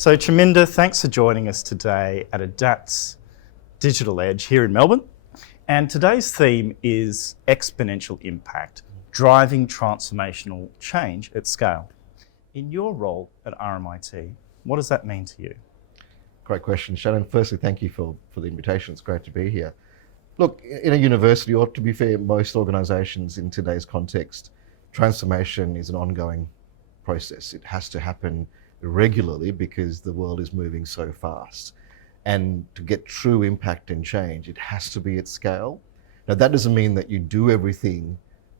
So Chaminda, thanks for joining us today at ADAPT's Digital Edge here in Melbourne. And today's theme is exponential impact, driving transformational change at scale. In your role at RMIT, what does that mean to you? Great question, Shannon. Firstly, thank you for the invitation. It's great to be here. Look, in a university, or to be fair, most organisations in today's context, transformation is an ongoing process. It has to happen regularly because the world is moving so fast. And to get true impact and change, it has to be at scale. Now, that doesn't mean that you do everything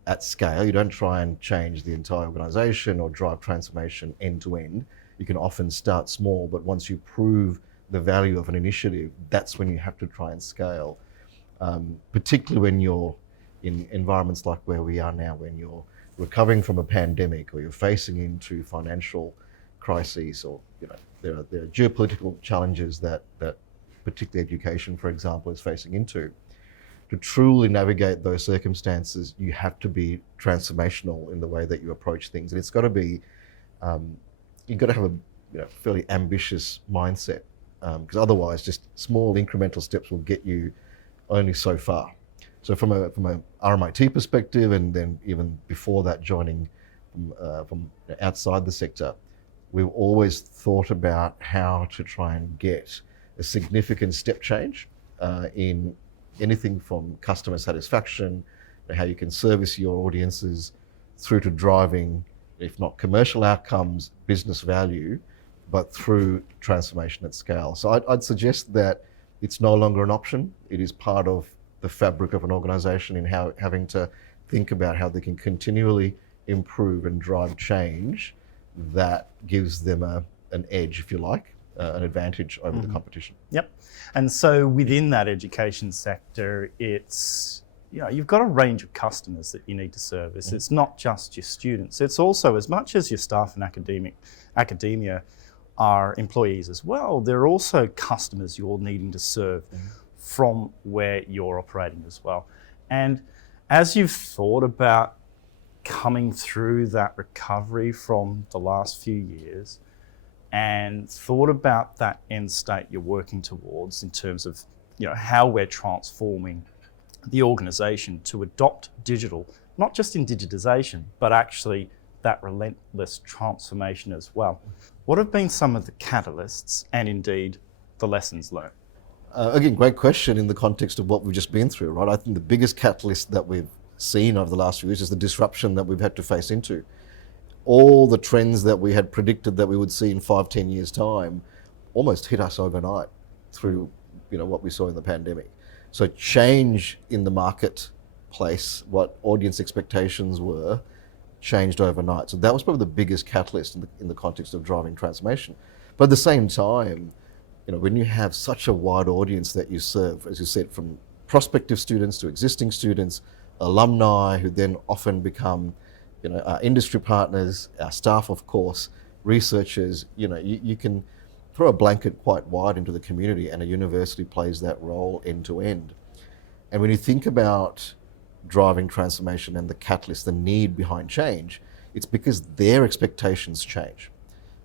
at scale. You don't try and change the entire organisation or drive transformation end to end. You can often start small, but once you prove the value of an initiative, that's when you have to try and scale. Particularly when you're in environments like where we are now, when you're recovering from a pandemic or you're facing into financial crises, or there are geopolitical challenges that particularly education, for example, is facing into. To truly navigate those circumstances, you have to be transformational in the way that you approach things, and it's got to be you've got to have a fairly ambitious mindset, because otherwise, just small incremental steps will get you only so far. So from a RMIT perspective, and then even before that, joining from outside the sector, we've always thought about how to try and get a significant step change in anything from customer satisfaction, how you can service your audiences, through to driving, if not commercial outcomes, business value, but through transformation at scale. So I'd suggest that it's no longer an option. It is part of the fabric of an organisation in having to think about how they can continually improve and drive change that gives them an edge, if you like, an advantage over the competition. Yep. And so within that education sector, it's, you've got a range of customers that you need to service. It's not just your students. It's also, as much as your staff and academia are employees as well, they're also customers you're needing to serve from where you're operating as well. And as you've thought about coming through that recovery from the last few years and thought about that end state you're working towards in terms of how we're transforming the organisation to adopt digital, not just in digitisation, but actually that relentless transformation as well. What have been some of the catalysts and indeed the lessons learned? Again, great question in the context of what we've just been through, right? I think the biggest catalyst that we've seen over the last few years is the disruption that we've had to face into. All the trends that we had predicted that we would see in 5-10 years' time almost hit us overnight through what we saw in the pandemic. So change in the marketplace, what audience expectations were, changed overnight. So that was probably the biggest catalyst in the context of driving transformation. But at the same time, when you have such a wide audience that you serve, as you said, from prospective students to existing students, alumni who then often become our industry partners, our staff, of course, researchers, you can throw a blanket quite wide into the community, and a university plays that role end to end. And when you think about driving transformation and the catalyst, the need behind change, it's because their expectations change.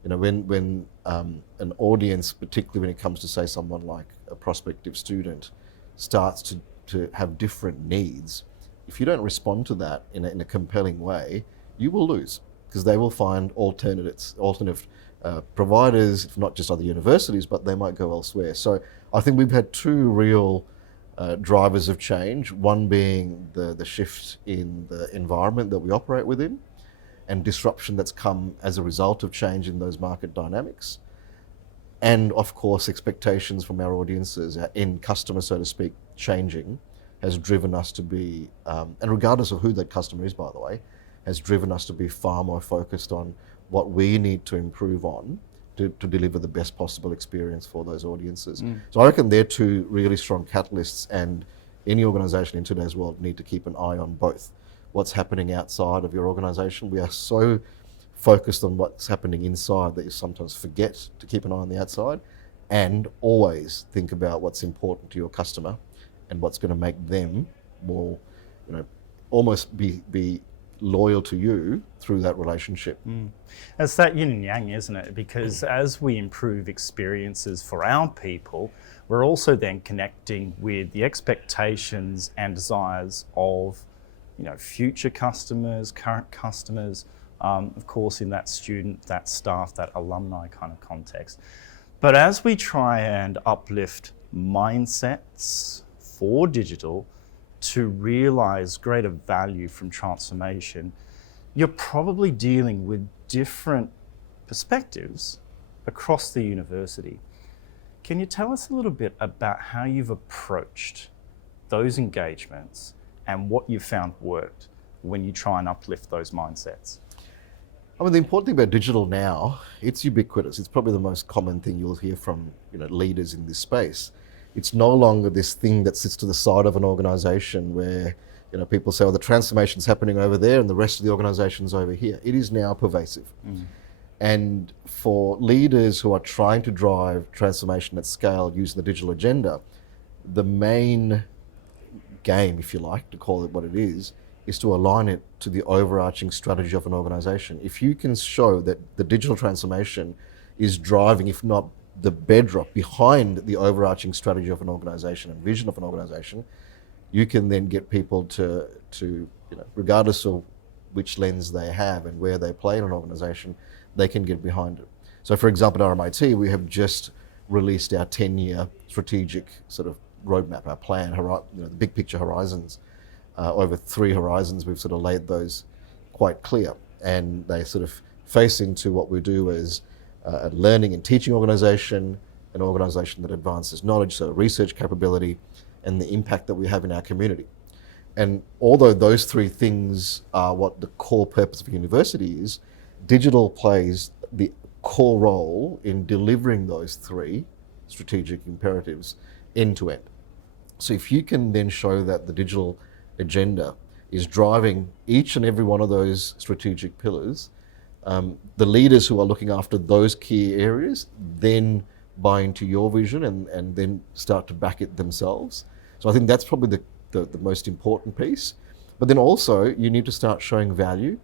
When an audience, particularly when it comes to, say, someone like a prospective student, starts to have different needs, if you don't respond to that in a compelling way, you will lose, because they will find alternative providers, if not just other universities, but they might go elsewhere. So I think we've had two real drivers of change, one being the shift in the environment that we operate within, and disruption that's come as a result of change in those market dynamics. And of course, expectations from our audiences, our end customer, so to speak, changing, has driven us to be, and regardless of who that customer is, by the way, has driven us to be far more focused on what we need to improve on to deliver the best possible experience for those audiences. So I reckon they're two really strong catalysts, and any organisation in today's world need to keep an eye on both. What's happening outside of your organisation? We are so focused on what's happening inside that you sometimes forget to keep an eye on the outside, and always think about what's important to your customer and what's going to make them more, almost be loyal to you through that relationship. It's that yin and yang, isn't it? Because as we improve experiences for our people, we're also then connecting with the expectations and desires of, future customers, current customers, of course, in that student, that staff, that alumni kind of context. But as we try and uplift mindsets for digital to realize greater value from transformation, you're probably dealing with different perspectives across the university. Can you tell us a little bit about how you've approached those engagements and what you found worked when you try and uplift those mindsets? I mean, the important thing about digital now, it's ubiquitous. It's probably the most common thing you'll hear from leaders in this space. It's no longer this thing that sits to the side of an organisation where people say, "Oh, the transformation's happening over there, and the rest of the organisation's over here." It is now pervasive, and for leaders who are trying to drive transformation at scale using the digital agenda, the main game, if you like to call it what it is to align it to the overarching strategy of an organisation. If you can show that the digital transformation is driving, if not the bedrock behind the overarching strategy of an organisation and vision of an organisation, you can then get people to regardless of which lens they have and where they play in an organisation, they can get behind it. So, for example, at RMIT, we have just released our 10-year strategic sort of roadmap, our plan, the big picture horizons. Over 3 horizons, we've sort of laid those quite clear, and they sort of face into what we do as a learning and teaching organisation, an organisation that advances knowledge, so research capability, and the impact that we have in our community. And although those 3 things are what the core purpose of a university is, digital plays the core role in delivering those 3 strategic imperatives end to end. So if you can then show that the digital agenda is driving each and every one of those strategic pillars, the leaders who are looking after those key areas then buy into your vision and then start to back it themselves. So I think that's probably the most important piece. But then also you need to start showing value,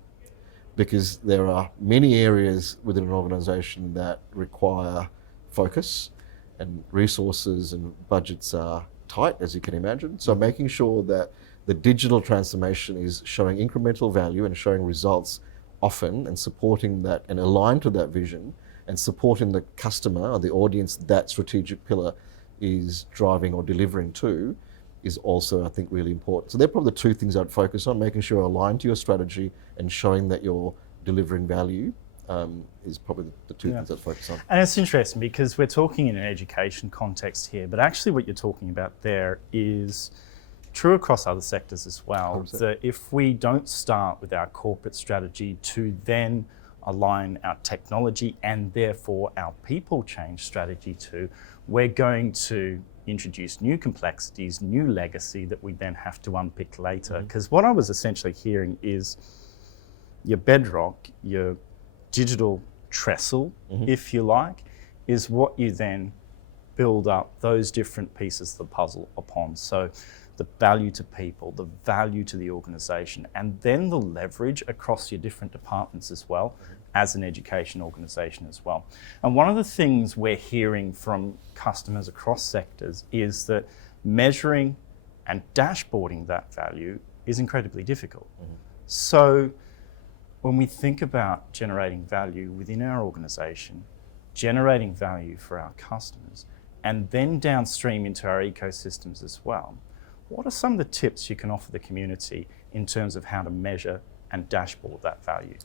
because there are many areas within an organisation that require focus, and resources and budgets are tight, as you can imagine. So making sure that the digital transformation is showing incremental value and showing results often, and supporting that and aligned to that vision, and supporting the customer or the audience that strategic pillar is driving or delivering to, is also, I think, really important. So they're probably the 2 things I'd focus on: making sure you're aligned to your strategy and showing that you're delivering value is probably the 2 things I'd focus on. And it's interesting because we're talking in an education context here, but actually what you're talking about there is true across other sectors as well. 100%. That if we don't start with our corporate strategy to then align our technology and therefore our people change strategy to, we're going to introduce new complexities, new legacy that we then have to unpick later. Because what I was essentially hearing is your bedrock, your digital trestle, if you like, is what you then build up those different pieces of the puzzle upon. So the value to people, the value to the organisation, and then the leverage across your different departments as well, as an education organisation as well. And one of the things we're hearing from customers across sectors is that measuring and dashboarding that value is incredibly difficult. So when we think about generating value within our organisation, generating value for our customers, and then downstream into our ecosystems as well, what are some of the tips you can offer the community in terms of how to measure and dashboard that value?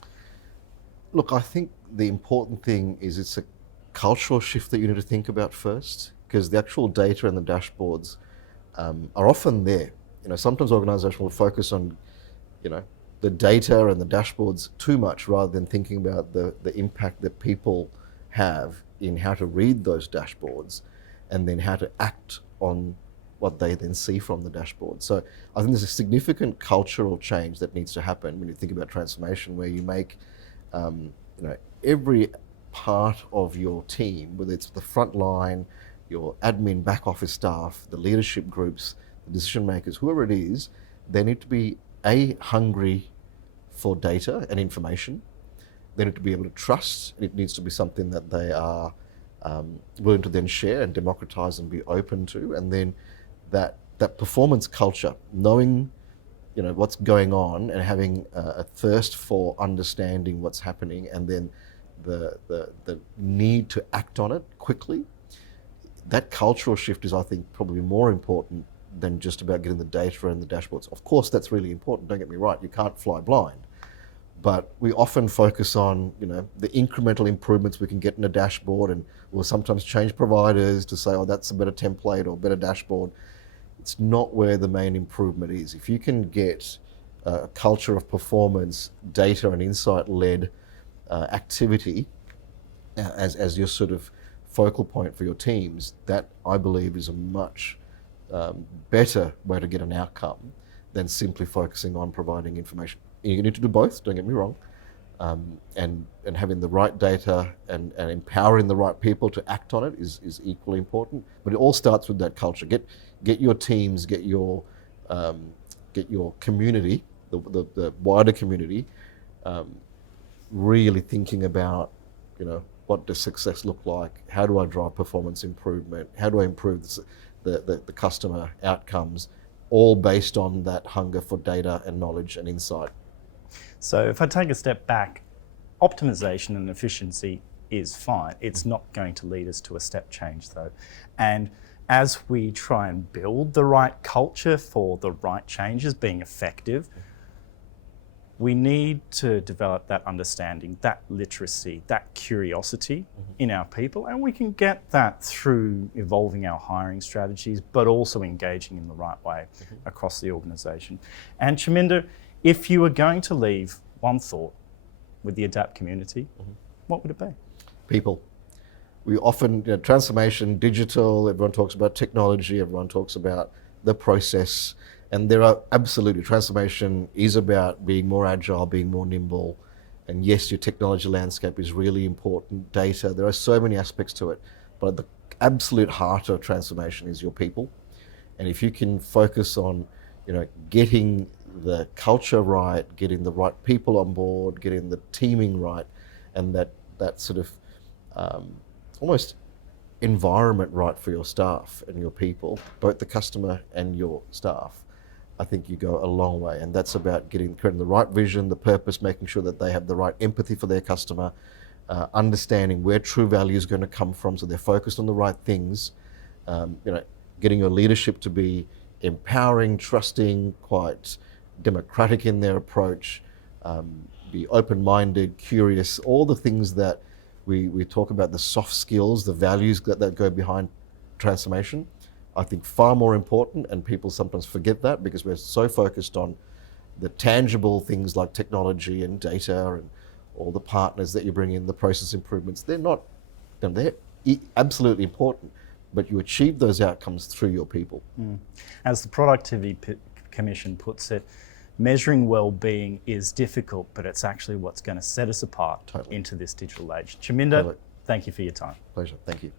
Look, I think the important thing is it's a cultural shift that you need to think about first, because the actual data and the dashboards are often there. Sometimes organisations will focus on, the data and the dashboards too much, rather than thinking about the impact that people have in how to read those dashboards and then how to act on what they then see from the dashboard. So I think there's a significant cultural change that needs to happen when you think about transformation, where you make every part of your team, whether it's the front line, your admin, back office staff, the leadership groups, the decision makers, whoever it is, they need to be hungry for data and information. They need to be able to trust. It needs to be something that they are willing to then share and democratize and be open to. And then that performance culture, knowing what's going on and having a thirst for understanding what's happening, and then the need to act on it quickly. That cultural shift is, I think, probably more important than just about getting the data and the dashboards. Of course, that's really important. Don't get me right. You can't fly blind. But we often focus on, the incremental improvements we can get in a dashboard, and we'll sometimes change providers to say, oh, that's a better template or better dashboard. It's not where the main improvement is. If you can get a culture of performance, data and insight-led activity as your sort of focal point for your teams, that I believe is a much better way to get an outcome than simply focusing on providing information. You need to do both, don't get me wrong, and having the right data and empowering the right people to act on it is equally important. But it all starts with that culture. Get your teams, get your community, the wider community, really thinking about, what does success look like? How do I drive performance improvement? How do I improve the customer outcomes? All based on that hunger for data and knowledge and insight. So if I take a step back, optimization and efficiency is fine. It's not going to lead us to a step change though. And as we try and build the right culture for the right changes being effective, we need to develop that understanding, that literacy, that curiosity in our people. And we can get that through evolving our hiring strategies, but also engaging in the right way across the organisation. And Chaminda, if you were going to leave one thought with the ADAPT community, what would it be? People. We often, transformation, digital, everyone talks about technology, everyone talks about the process. And there are absolutely, transformation is about being more agile, being more nimble. And yes, your technology landscape is really important, data, there are so many aspects to it. But the absolute heart of transformation is your people. And if you can focus on, getting the culture right, getting the right people on board, getting the teaming right, and that sort of almost environment right for your staff and your people, both the customer and your staff, I think you go a long way. And that's about creating the right vision, the purpose, making sure that they have the right empathy for their customer, understanding where true value is going to come from, so they're focused on the right things. Getting your leadership to be empowering, trusting, quite democratic in their approach, be open-minded, curious, all the things that we talk about, the soft skills, the values that go behind transformation. I think far more important, and people sometimes forget that because we're so focused on the tangible things like technology and data and all the partners that you bring in, the process improvements. They're absolutely important, but you achieve those outcomes through your people. As the Productivity Commission puts it, measuring well-being is difficult, but it's actually what's going to set us apart into this digital age. Chaminda, thank you for your time. Pleasure, thank you.